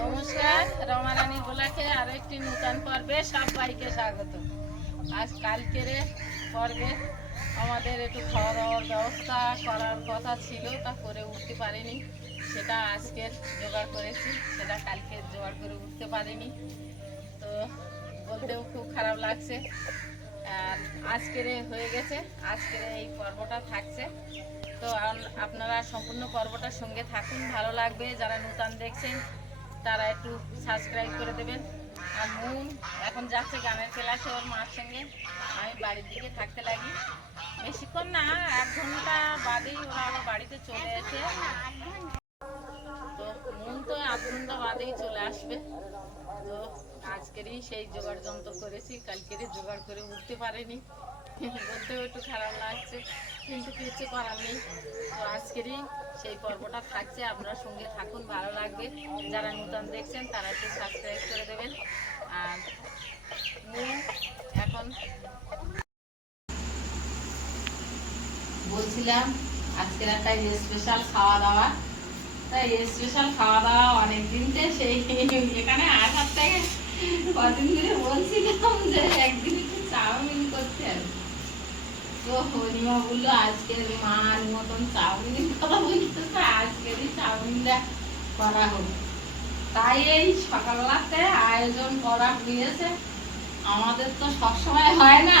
নমস্কার, রমারানী বোলাকে আরও একটি নূতন পর্বে সবাইকে স্বাগত। আজ কালকের পর্বে আমাদের একটু খাওয়া দাওয়ার ব্যবস্থা করার কথা ছিল, তা করে উঠতে পারিনি। সেটা আজকের জোগাড় করেছি, সেটা কালকে জোগাড় করে উঠতে পারিনি। তো বলতেও খুব খারাপ লাগছে। আর আজকের হয়ে গেছে, আজকের এই পর্বটা থাকছে। তো আপনারা সম্পূর্ণ পর্বটার সঙ্গে থাকুন, ভালো লাগবে। যারা নূতন দেখছেন তারা একটু সাবস্ক্রাইব করে দেবেন। আর মন, এখন যাচ্ছে গানের ক্লাসে ওর মার সঙ্গে। আমি বাড়ির দিকে থাকতে লাগি। বেশিক্ষণ না, এক ঘণ্টা বাদেই ওরা আমার বাড়িতে চলে এসে তো মন তো আধ ঘণ্টা বাদেই চলে আসবে। তো আজকেরই সেই জোগাড় যন্ত্র করেছি, কালকেরই জোগাড় করে উঠতে পারেনি। বলতেও একটু খারাপ লাগছে, কিন্তু কিছু করার নেই। তো আজকেরই সেই পর্বটা থাকছে, আপনারা সঙ্গে থাকুন, ভালো লাগবে। যারা নূতন দেখছেন, তারা একটু সাবস্ক্রাইব করে দেবেন। আর এখন বলছিলাম, আজকের একটা স্পেশাল খাওয়া দাওয়া তাই স্পেশাল খাওয়া দাওয়া অনেক দিনতে সেই এখানে আসার থেকে কদিন ধরে বলছিলাম যে একদিন একটু চাউমিন করতে তো হরিমা বলল, আজকে মার মতন কথা বলতেছে চাউমিনটা করা তাই এই সকালবেলাতে আয়োজন করা আমাদের তো সবসময় হয় না।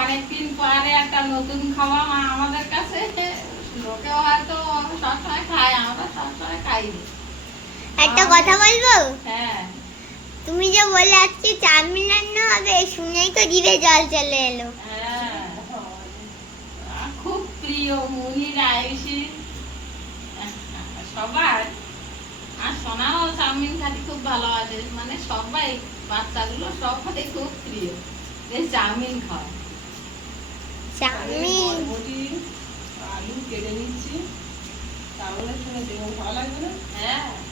অনেকদিন পরে একটা নতুন খাওয়া আমাদের কাছে। লোকে হয়তো সবসময় খায়, আমরা সবসময় খাই না। একটা কথা বলব? হ্যাঁ। তুমি যে বললে আজকে চাউমিন রান্না হবে শুনেই তো জিভে জল চলে এলো। হ্যাঁ। খুব প্রিয় মুনির আয়ুষী সবার। আর সোনাও চাউমিন খাতে খুব ভালোবাসে মানে সবাই বাচ্চাগুলো সবাই খুব প্রিয়। যে চাউমিন খায়। চাউমিন? আলু কেটে নিচ্ছি। সঙ্গে দেবো ভালো লাগবে না? হ্যাঁ।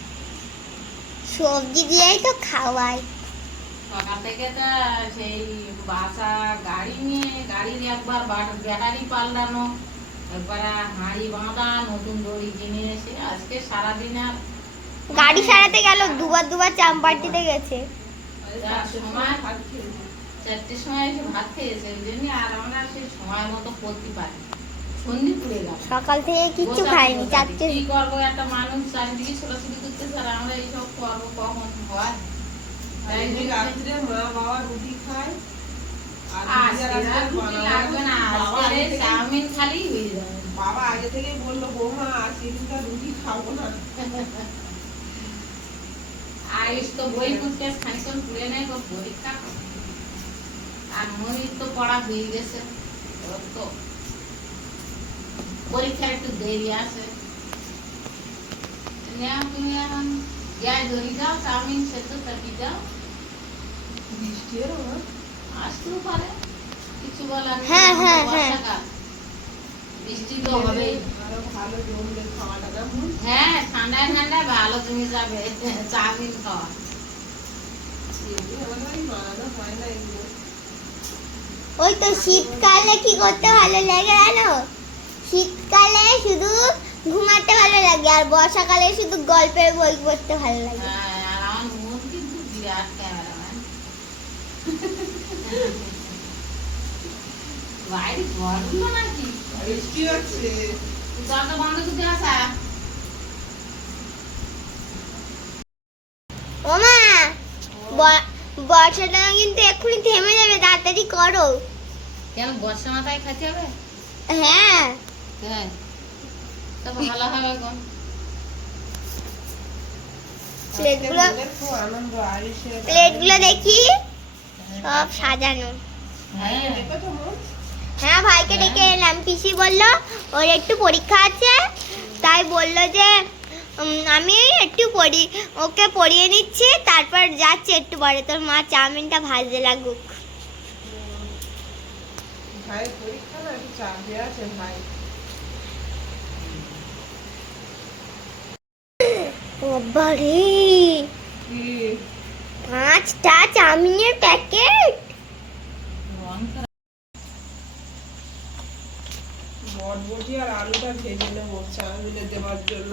সবজি দিয়েই তো খাওয়াই সকাল থেকে তা সেই বাসা গাড়ি নিয়ে গাড়ির একবার ব্যাটারি পাল্টানো একবার হাঁড়ি বাঁধা নতুন দড়ি কিনে এসে আজকে সারাদিন আর গাড়ি সারাতে গেল দুবার দুবার চাম্পাটিতে গেছে সময়। চারটের সময় এসে ভাত খেয়েছে ওই জন্য আর আমরা সেই সময় মতো করতে পারি সকাল থেকে কিচ্ছু খাইনি চারটে কি করব? একটা মানুষ চারিদিকে ছোটাছুটি করতেছে আর আমরা এইসব করব কখন? হয়। রাত্রে মা বাবা রুটি খায় বাবা আগে থেকে- হয়ে বলল বৌমা আজকে কিন্তু রুটি খাব না। আয়ুষ তো বই খানিক্ষণ পুড়ে নেয় তো পরীক্ষা। আর মনির তো পড়া হয়ে গেছে। তো পরীক্ষার একটু দেরি আছে নেও তুমি এখন গ্যাস ধরি দাও চাউমিন সেদ্ধ চাপি দাও বৃষ্টি এলো না আসতেও পারে কিছু বলার নেই, হ্যাঁ, হ্যাঁ, এখন তো হ্যাঁ। বর্ষাকাল। বৃষ্টি তো হবেই আরও ভালো জমবে খাওয়াটা না হুম? হ্যাঁ ঠান্ডায় ঠান্ডায় ভালো তুমি যাবে চাউমিন খাওয়া এমনি আমাদের বাড়ি বানানো হয় না এগুলো ওই তো শীতকালে কি করতে ভালো লাগে জানো শীতকালে শুধু ঘুমাতে ভালো লাগে আর বর্ষাকালে শুধু গল্পের বই পড়তে ভালো লাগে। হ্যাঁ, মন ওমা ব- বর্ষাটা কিন্তু এক্ষুনি থেমে যাবে তাড়াতাড়ি করো। কেন বর্ষা মাথায় খাতে হবে? হ্যাঁ। হ্যাঁ। তো ভালো হবে কোন প্লেটগুলো দেখি সব সাজানো। হ্যাঁ। হ্যাঁ ভাইকে ডেকে এলাম। পিসি বলল ওর একটু পরীক্ষা আছে। তাই বলল যে আমি একটু পড়ি ওকে পড়িয়ে নিচ্ছি তারপর যাচ্ছি একটু পরে। তোর মা চাউমিনটা ভাজতে লাগুক। ভাই পরীক্ষা না? একটু চাপে আছে ভাই। বাবারে। পাঁচটা চাউমিনের প্যাকেট? বটবটি আর আলুটা ভেজে নেব চাউমিনে দেওয়ার জন্য।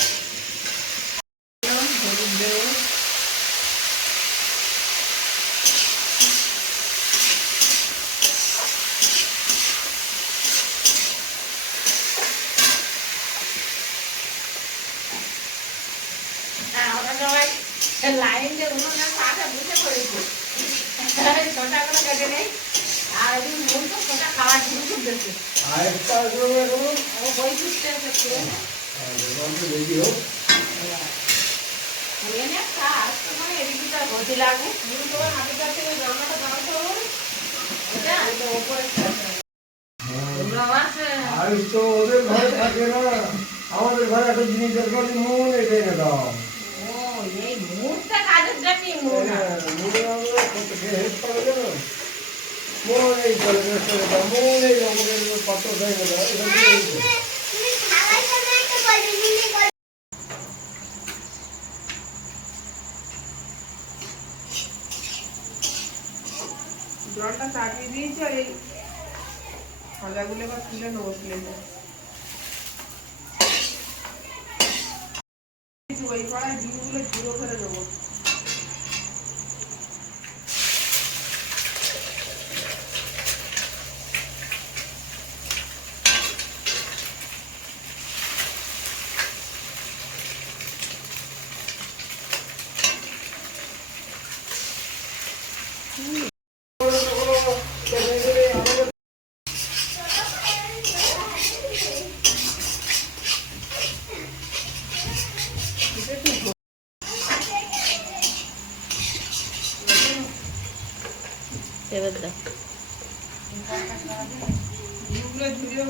হলুদ দেবো আমরা সবাই লাইন দিয়ে উনুনের পাশে বসে পড়েছি ছোটাগুলো কেটে নেই আর ওই মন তো ছোটা খাওয়া শুরু করতেছে আরেকটা আসবে এখন ও বই ছুটতে খেয়ে নে খা আজ তো মানে এদিকে তার গতি লাগে তুমি তোমার হাতে কাছে ওই জামাটা দাও আর তো ওদের ঘরে থাকে না। আমাদের ঘরে একটা জিনিস দরকার মন দাও এই মন হ্যাঁ, কত এই আমাদের দেয় না দাও এটা দিয়ে এই করো। তুমি খাওয়ার সময় একটা বলবি মিলি করে জলটা চাপিয়ে দিয়েছি আর এই ভাজাগুলো এবার তুলে নেব প্লেটে ওই পাড়ায় ডিমগুলো ঝুড়ো করে দেবো। এবার দাও ডিমগুলো ঝুড়ো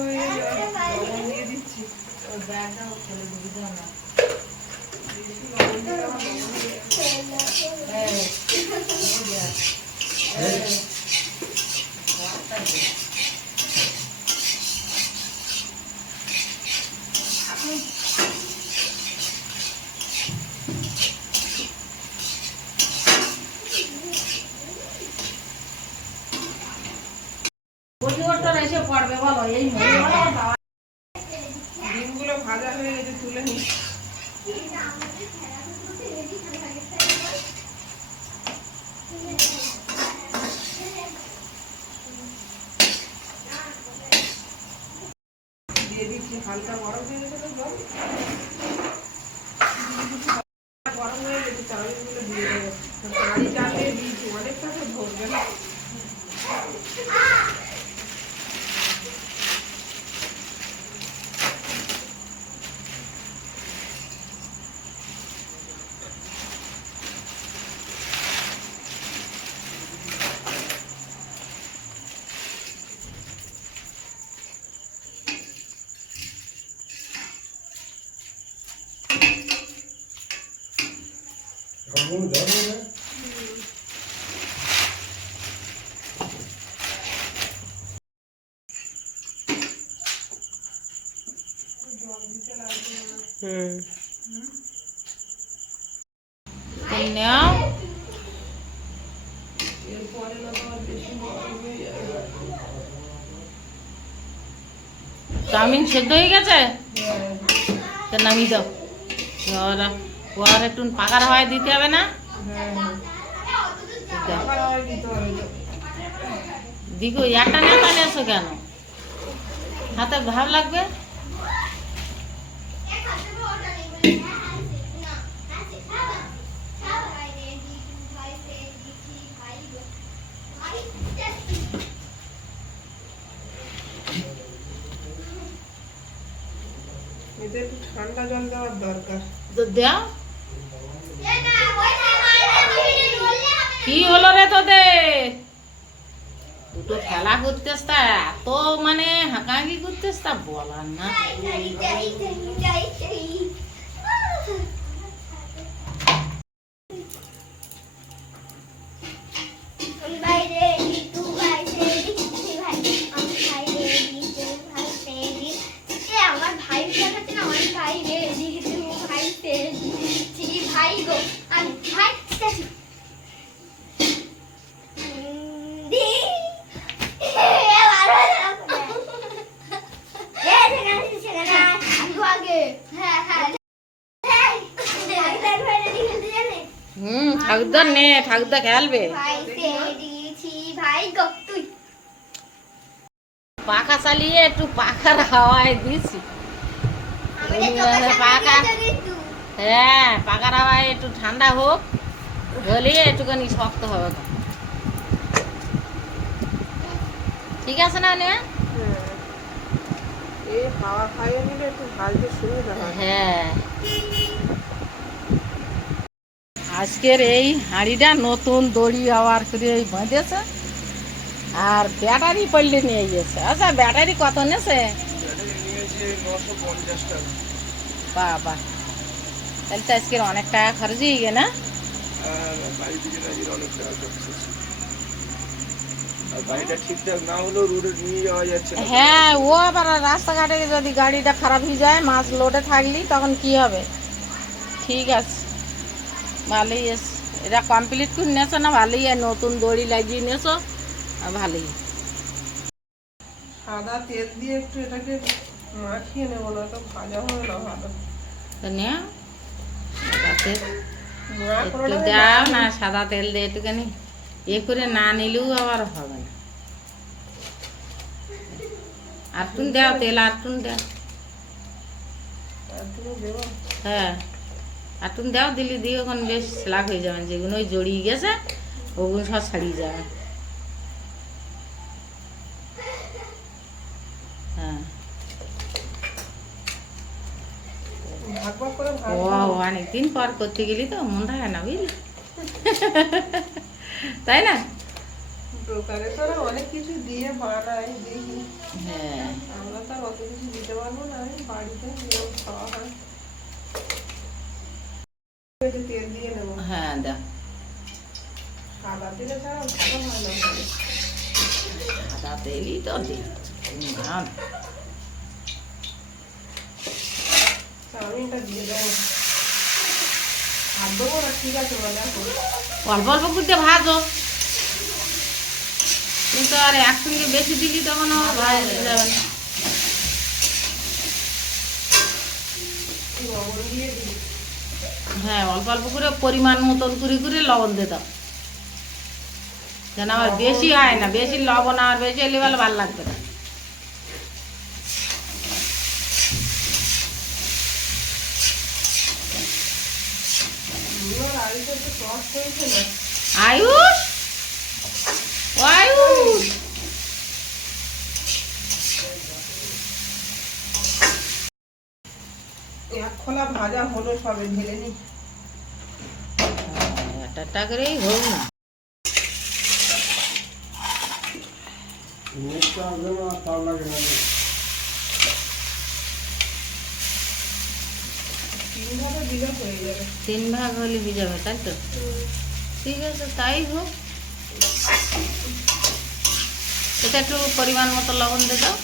হালকা গরম হয়ে সবগুলো ধরে না নাও হয়ে চাউমিন সেদ্ধ হয়ে গেছে? হ্যাঁ। নামিয়ে দাও। ওরা একটু পাকার হাওয়ায় দিতে হবে না? হ্যাঁ দিতে হবে তো দিগো একটা নেতা এসো কেন? হাতে ভাব লাগবে? ঠান্ডা জল দেওয়ার দরকার। তো দাও। কি হলো রে তোদের? দুটো খেলা করতেস তা এত মানে হাঁকাহাঁকি করতেস তা বলার না। নে ঠাকুরদা খেলবে পাখা চালিয়ে একটু পাখার হাওয়ায় দিছি কিন্তু। হ্যাঁ পাখার হাওয়ায় একটু ঠান্ডা হোক হলে একটুখানি শক্ত হবে। ঠিক আছে না নেয়া হ্যাঁ। হাওয়া খাইয়ে নিলে একটু ভাজতে সুবিধা হ্যাঁ। আজকের এই হাঁড়িটা নতুন দড়ি আবার করে এই বাঁধেছে। আর ব্যাটারি পড়লে নিয়ে গেছে। আচ্ছা ব্যাটারি কত নেছে নিয়েছি নশো পঞ্চাশ টাকা। বাবা তাহলে তো আজকের অনেক টাকা খরচ হয়ে গে না? আর বাড়ি থেকে নাকি অনেক টাকা খরচ হচ্ছে। আর বাড়িটা ঠিকঠাক না হলেও রোডে নিয়ে যাওয়া যাচ্ছে না। হ্যাঁ ও আবার রাস্তাঘাটে যদি গাড়িটা খারাপ হয়ে যায় মাছ লোডে থাকলি তখন কি হবে? ঠিক আছে। ভালোই এস এটা কমপ্লিট করে নেছো না ভালোই আর নতুন দড়ি লাগিয়ে আর ভালোই সাদা তেল দিয়ে একটু এটাকে মাখিয়ে নেব না তো ভাজা হবে না ভালো একটু দাও না সাদা তেল দিয়ে একটুখানি এ করে না নিলেও আবার হবে না। আটটুন দাও তেল আটটুন দাও আর তুমি দাও দিলি দিয়ে ওখান বেশ লাভ হয়ে যাবে। যেগুলো ওই জড়িয়ে গেছে ওগুলো সব ছাড়িয়ে যাবে। হ্যাঁ। ও অনেকদিন পর করতে গেলি তো মন থাকে না বুঝলি? তাই না? দোকানে তো অনেক কিছু দিয়ে বানাই দেখি। হ্যাঁ। আমরা তো অত কিছু দিতে পারব না বাড়িতে খাওয়া হয়। একটু তেল দিয়ে নেব। হ্যাঁ দাও সাদা তেলে ছাড়া ভালো হয় না। সাদা তেলই তো দিই অল্প অল্প করতে ভাজো। কিন্তু আর একসঙ্গে বেশি দিলি তখন ও ভাজ যাবে না। হ্যাঁ অল্প অল্প করে পরিমাণ মতন করে করে লবণ দিয়ে দাও। যেন আমার বেশি হয় না বেশি লবণ আর বেশি এলে ভালো ভালো লাগবে না? আয়ুষ ও আয়ুষ খোলা ভাজা হলো সবে ঢেলে নি। একটা করেই হোক না। তিন হয়ে ভাগ হলে হয়ে যাবে তাই তো? ঠিক আছে তাই হোক। এটা একটু পরিমাণ মতো লবণ দিয়ে দাও।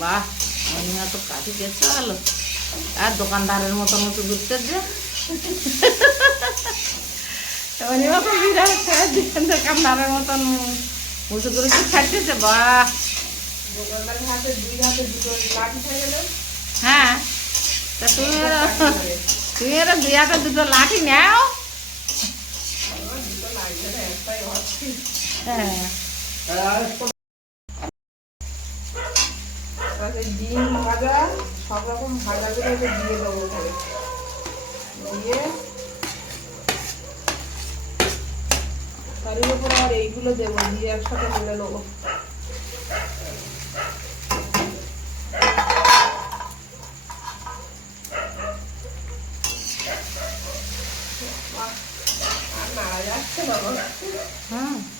বাহ অনিমা তো কাটি গেছে ভালো আর দোকানদারের মতো মতো ঘুরতে যে দোকানদারের মতন মুসু করে বাহ। হ্যাঁ তা তুমি তুমি দুটো লাঠি নাও। হ্যাঁ। সব রকম ভাজাগুলো দিয়ে দেবো করে দিয়ে তার উপর আর এইগুলো দেবো, দিয়ে একসাথে মিলে নেব। আর নাড়া যাচ্ছে না আমার।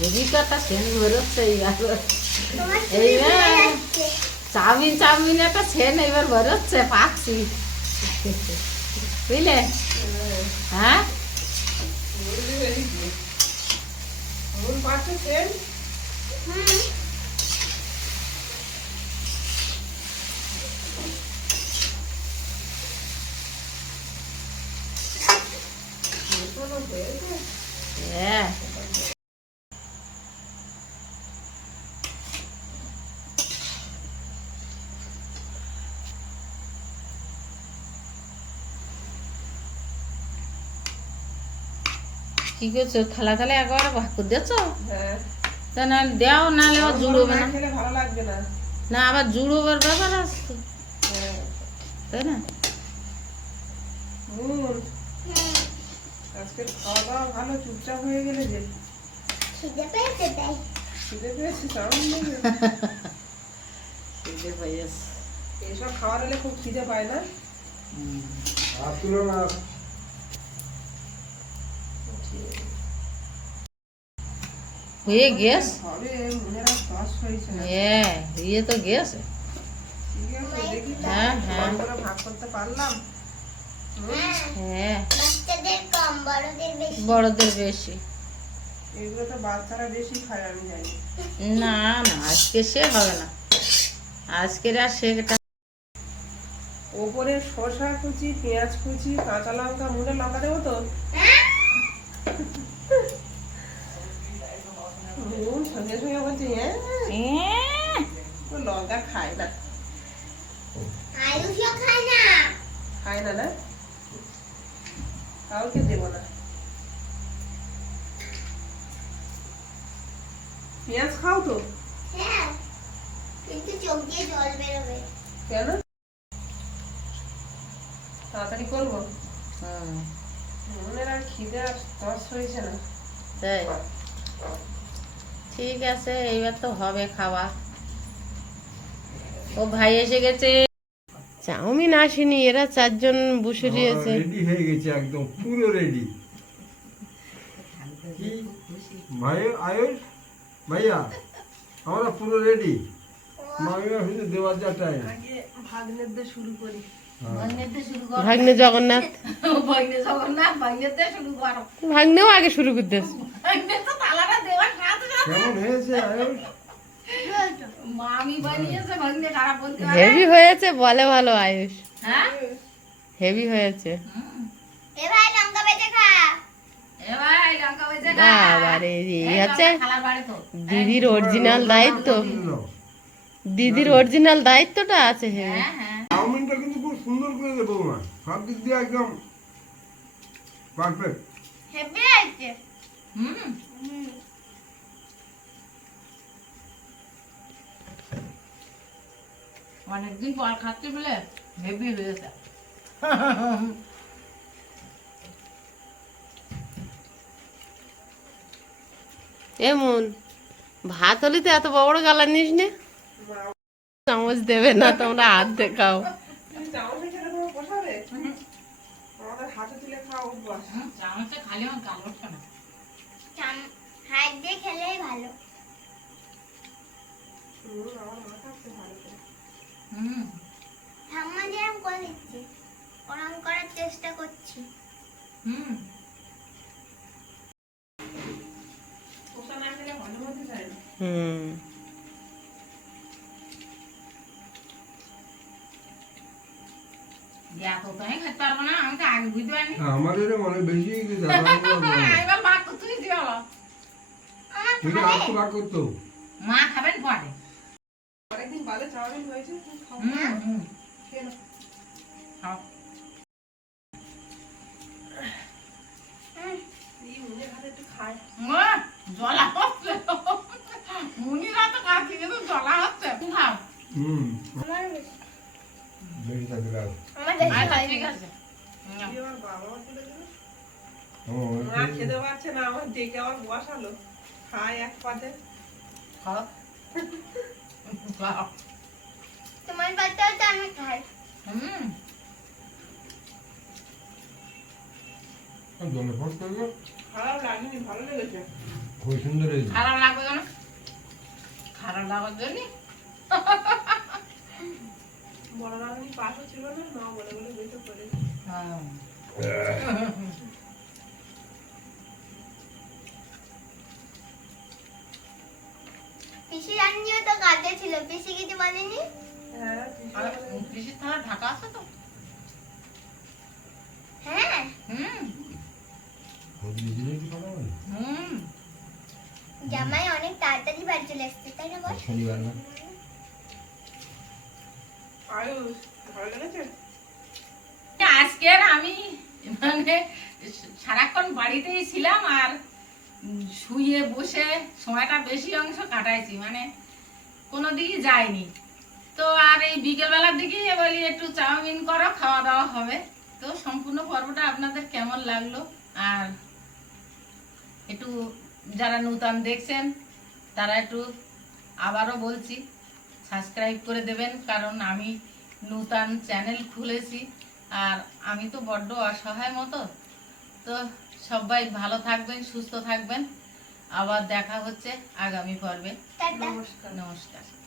তো সেন বেরোচ্ছে এইবার। যাচ্ছে। চাউমিন চাউমিন একটা সেন এবার বেরোচ্ছে পাচ্ছি। বুঝলে? হ্যাঁ বুঝতে পেরেছি। নুন পাচ্ছে তেল হুম, এখনও হয়েছে হ্যাঁ কি করছ থালা থালা একবারে ভাগ করে হ্যাঁ তা না দেও নাহলে আবার জুড়োবে না। না খেলে ভালো লাগবে না। না আবার জুড়োবার ব্যাপার আছে হ্যাঁ তাই না? হুম, আজকে খাওয়া দাওয়া ভালো চুপচাপ হয়ে গেলে যে। খিদে পেয়েছে তাই। খিদে পেয়েছি খিদে পেয়েছে। এইসব খাবার হলে খুব খিদে পায় না? আর তুলো না। হয়ে না? হ্যাঁ ইয়ে তো হ্যাঁ, হ্যাঁ। সমান করে ভাগ করতে পারলাম? হ্যাঁ, বড়দের বেশি। না না আজকে সে হবে না। আজকের আর সেটা ওপরে শসা কুচি পেঁয়াজ কুচি কাঁচা লঙ্কা মুড়ে লঙ্কা দেবো তো? হ্যাঁ? সঙ্গে সঙ্গে বলছি হ্যাঁ লঙ্কা খায় না আয়ুষও খায় না খায় না না কাউকে দেবো না পেঁয়াজ খাও তো হ্যাঁ কিন্তু চোখ দিয়ে জল বেরোবে কেন তাড়াতাড়ি করব হুম, তাই? ঠিক আছে এইবার তো হবে খাওয়া। ও ভাই এসে গেছে। চাউমিন আসেনি এরা চারজন বসে রয়েছে। রেডি হয়ে গেছে একদম পুরো রেডি ভাই আয়ুষ? ভাইয়া আমরা পুরো রেডি মামিমা শুধু দেওয়ার যা টাইম দিয়ে শুরু করি। ভাগ্নে জগন্নাথ? ভাগ্নে জগন্নাথ ভাগ্নের শুরু করো। ভাগ্নেও আগে শুরু করতেছে ভাগ্নে তো তালাটা দেওয়ার সাথে সাথে। কেমন হয়েছে মামি বানিয়েছে ভাগ্নে খারাপ বলতে হেভি হয়েছে বলে ভালো আয়ুষ। হ্যাঁ? হেভি হয়েছে। এ ভাই লঙ্কা বেটে খা। এ ভাই লঙ্কা বেজে বাবারে এই হচ্ছে খালার বাড়ি তো। দিদির অরিজিনাল দায়িত্ব। দিদির অরিজিনাল দায়িত্বটা আছে হেভি হ্যাঁ হ্যাঁ চাউমিনটা কিন্তু খুব সুন্দর করে দেবো মা সব দিক দিয়ে একদম পারফেক্ট হেভি আছে হুম। অনেকদিন পর খাচ্ছি বলে হেভি হয়েছে। এমন ভাত হলে তো এত বড় বড় গালা নিস নে। চামচ দেবে না তোমরা হাত দেখাও চাউমিন খেলে তোমার পোষাবে আমাদের খাওয়া চামচে খালি আমার গাল উঠছে চাম- হাত দিয়ে খেলেই ভালো হুম, ঠাম্মা যেরকম করে হুম। আমাদের বেশি হয়ে করতে মা খাবেন পরে। অনেকদিন বাদে চাউমিন হয়েছে জলা হচ্ছে। মুনিরা তো খাচ্ছি কিন্তু জলা হচ্ছে। খাও। হুম। বেশি। বেশি খেতে পারছে না আমার ডেকে আবার বসালো। খায় এক পাতে। তোমার পাতে হচ্ছে আমি খাই। হুম। জলে ফোট করব খারাপ লাগেনি ভালো লেগেছে। খুব সুন্দর হয়েছে। খারাপ লাগবে কেন? খারাপ লাগার জন্য বড় লাগেনি পাশও ছিল না মা বলে বলে বেঁচে করে পিসি রান্নিও তো কাজে ছিল পিসি কিছু বলেনি? হ্যাঁ আর কৃষির ঢাকা আছে তো। হ্যাঁ। হুম। হবে হুম। জামাই অনেক তাড়াতাড়ি বাড়ি চলে এসছে তাই না বল? শনিবার না? মানে শুয়ে বসে সময়টা বেশি অংশ মানে তো আর এই বলি, একটু চাউমিন করো, খাওয়া দাওয়া হবে। তো সম্পূর্ণ পর্বটা আপনাদের কেমন লাগল? আর একটু যারা নূতন দেখছেন, তারা একটু আবারও বলছি সাবস্ক্রাইব করে দেবেন কারণ আমি নূতন চ্যানেল খুলেছি আর আমি তো বড্ড অসহায় মতো। তো সবাই ভালো থাকবেন সুস্থ থাকবেন। আবার দেখা হচ্ছে আগামী পর্বে। নমস্কার নমস্কার।